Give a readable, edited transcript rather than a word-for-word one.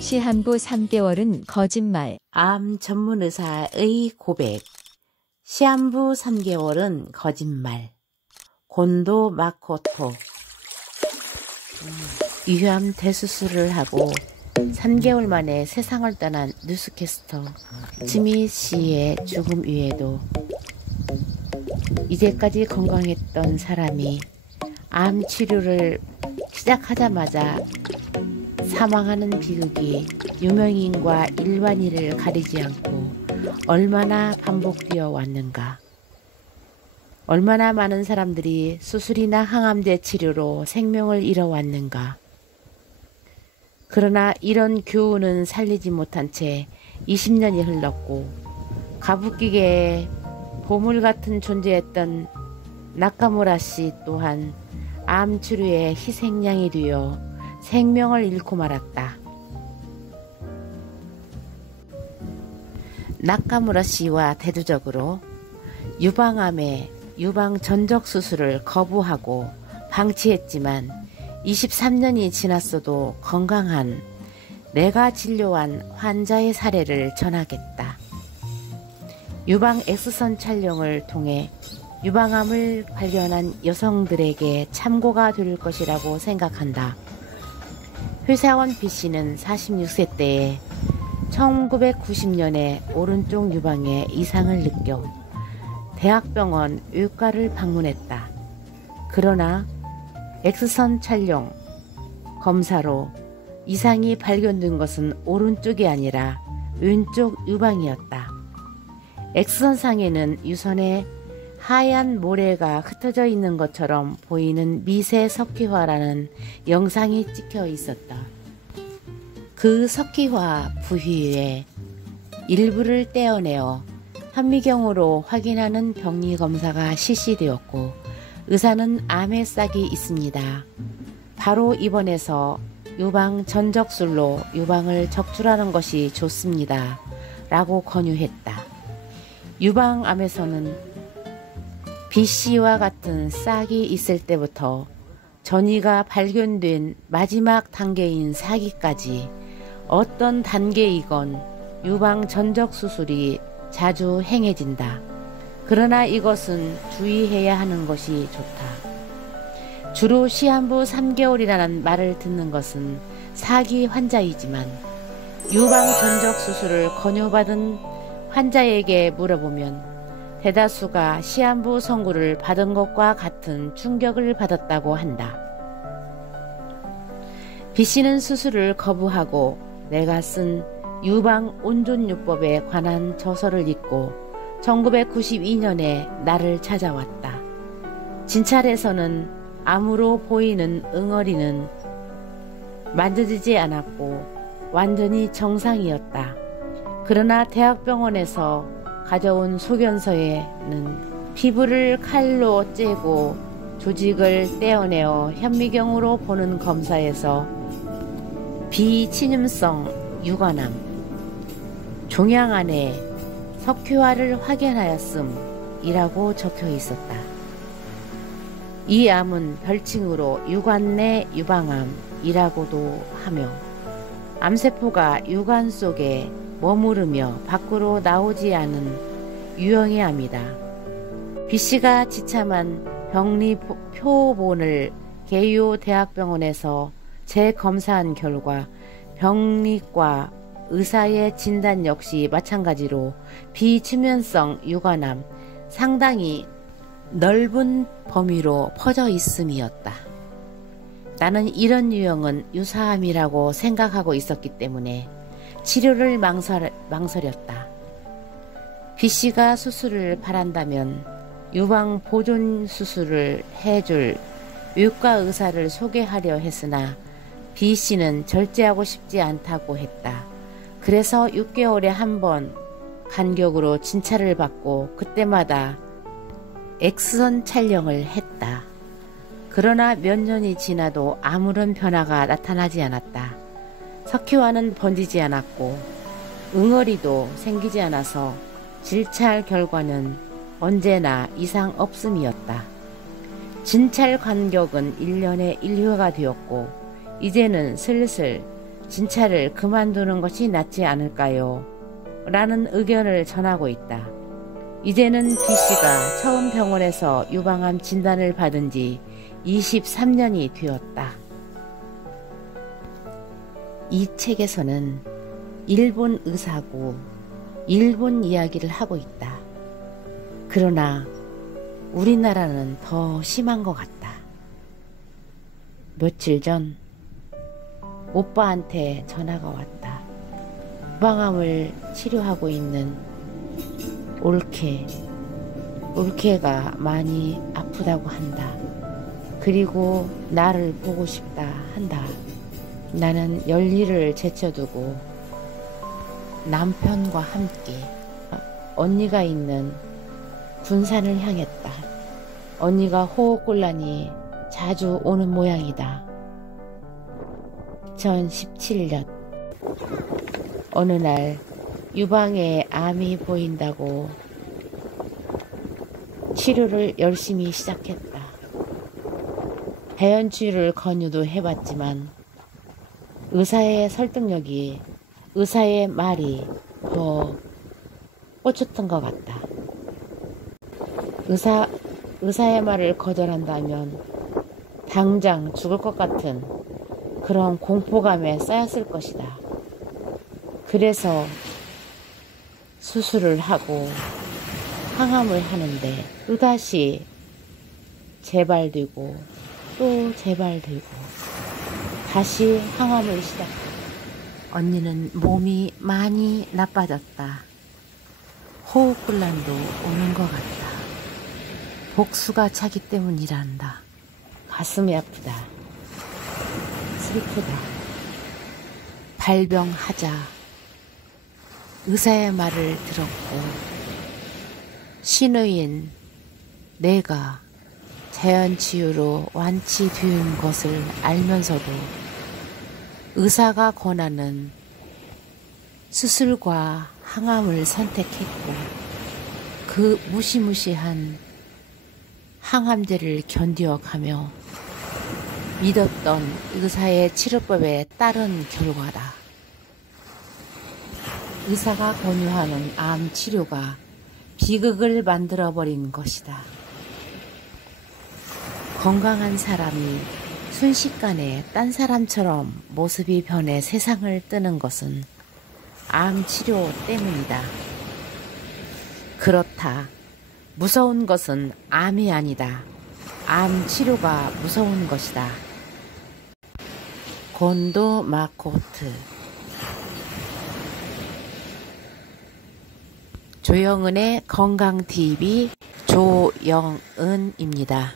시한부 3개월은 거짓말. 암 전문 의사의 고백. 시한부 3개월은 거짓말. 곤도 마코토. 위암 대수술을 하고 3개월 만에 세상을 떠난 뉴스캐스터 지미 씨의 죽음 위에도 이제까지 건강했던 사람이 암 치료를 시작하자마자 사망하는 비극이 유명인과 일반인을 가리지 않고 얼마나 반복되어 왔는가. 얼마나 많은 사람들이 수술이나 항암제 치료로 생명을 잃어왔는가. 그러나 이런 교훈은 살리지 못한 채 20년이 흘렀고 가부키계의 보물 같은 존재였던 나카무라 씨 또한 암 치료의 희생양이 되어 생명을 잃고 말았다. 나카무라 씨와 대두적으로 유방암의 유방 전적 수술을 거부하고 방치했지만 23년이 지났어도 건강한 내가 진료한 환자의 사례를 전하겠다. 유방 X선 촬영을 통해 유방암을 발견한 여성들에게 참고가 될 것이라고 생각한다. 회사원 B씨는 46세 때에 1990년에 오른쪽 유방에 이상을 느껴 대학병원 외과를 방문했다. 그러나 X선 촬영 검사로 이상이 발견된 것은 오른쪽이 아니라 왼쪽 유방이었다. X선상에는 유선에 하얀 모래가 흩어져 있는 것처럼 보이는 미세 석회화라는 영상이 찍혀 있었다. 그 석회화 부위에 일부를 떼어내어 현미경으로 확인하는 병리 검사가 실시되었고 의사는 암의 싹이 있습니다. 바로 입원해서 유방 전적술로 유방을 적출하는 것이 좋습니다. 라고 권유했다. 유방암에서는 B씨와 같은 싹이 있을 때부터 전이가 발견된 마지막 단계인 사기까지 어떤 단계이건 유방 전적 수술이 자주 행해진다. 그러나 이것은 주의해야 하는 것이 좋다. 주로 시한부 3개월이라는 말을 듣는 것은 사기 환자이지만 유방 전적 수술을 권유받은 환자에게 물어보면 대다수가 시한부 선고를 받은 것과 같은 충격을 받았다고 한다. B씨는 수술을 거부하고 내가 쓴 유방 온존요법에 관한 저서를 읽고 1992년에 나를 찾아왔다. 진찰에서는 암으로 보이는 응어리는 만져지지 않았고 완전히 정상이었다. 그러나 대학병원에서 가져온 소견서에는 피부를 칼로 째고 조직을 떼어내어 현미경으로 보는 검사에서 비침입성 유관암, 종양 안에 석회화를 확인하였음이라고 적혀 있었다. 이 암은 별칭으로 유관 내 유방암이라고도 하며 암세포가 유관 속에 머무르며 밖으로 나오지 않은 유형의 암이다. B씨가 지참한 병리 표본을 개요 대학병원에서 재검사한 결과 병리과 의사의 진단 역시 마찬가지로 비치면성 유관암 상당히 넓은 범위로 퍼져 있음이었다. 나는 이런 유형은 유사암이라고 생각하고 있었기 때문에 치료를 망설였다. B씨가 수술을 바란다면 유방 보존 수술을 해줄 외과 의사를 소개하려 했으나 B씨는 절제하고 싶지 않다고 했다. 그래서 6개월에 한 번 간격으로 진찰을 받고 그때마다 X선 촬영을 했다. 그러나 몇 년이 지나도 아무런 변화가 나타나지 않았다. 석회화는 번지지 않았고 응어리도 생기지 않아서 질찰 결과는 언제나 이상 없음이었다. 진찰 간격은 1년에 1회가 되었고 이제는 슬슬 진찰을 그만두는 것이 낫지 않을까요? 라는 의견을 전하고 있다. 이제는 B씨가 처음 병원에서 유방암 진단을 받은 지 23년이 되었다. 이 책에서는 일본 의사고 일본 이야기를 하고 있다. 그러나 우리나라는 더 심한 것 같다. 며칠 전 오빠한테 전화가 왔다. 유방암을 치료하고 있는 올케가 많이 아프다고 한다. 그리고 나를 보고 싶다 한다. 나는 열일을 제쳐두고 남편과 함께 언니가 있는 군산을 향했다. 언니가 호흡곤란이 자주 오는 모양이다. 2017년 어느 날 유방에 암이 보인다고 치료를 열심히 시작했다. 배연치유를 권유도 해봤지만 의사의 설득력이, 의사의 말이 더 꽂혔던 것 같다. 의사의 말을 거절한다면 당장 죽을 것 같은 그런 공포감에 쌓였을 것이다. 그래서 수술을 하고 항암을 하는데 또다시 재발되고 또 재발되고 다시 항암을 시작했다. 언니는 몸이 많이 나빠졌다. 호흡곤란도 오는 것 같다. 복수가 차기 때문이란다. 가슴이 아프다. 슬프다. 발병하자 의사의 말을 들었고 신의인 내가 자연치유로 완치된 것을 알면서도 의사가 권하는 수술과 항암을 선택했고 그 무시무시한 항암제를 견뎌가며 믿었던 의사의 치료법에 따른 결과다. 의사가 권유하는 암 치료가 비극을 만들어버린 것이다. 건강한 사람이 순식간에 딴 사람처럼 모습이 변해 세상을 뜨는 것은 암 치료 때문이다. 그렇다. 무서운 것은 암이 아니다. 암 치료가 무서운 것이다. 곤도 마코트. 조영은의 건강TV 조영은입니다.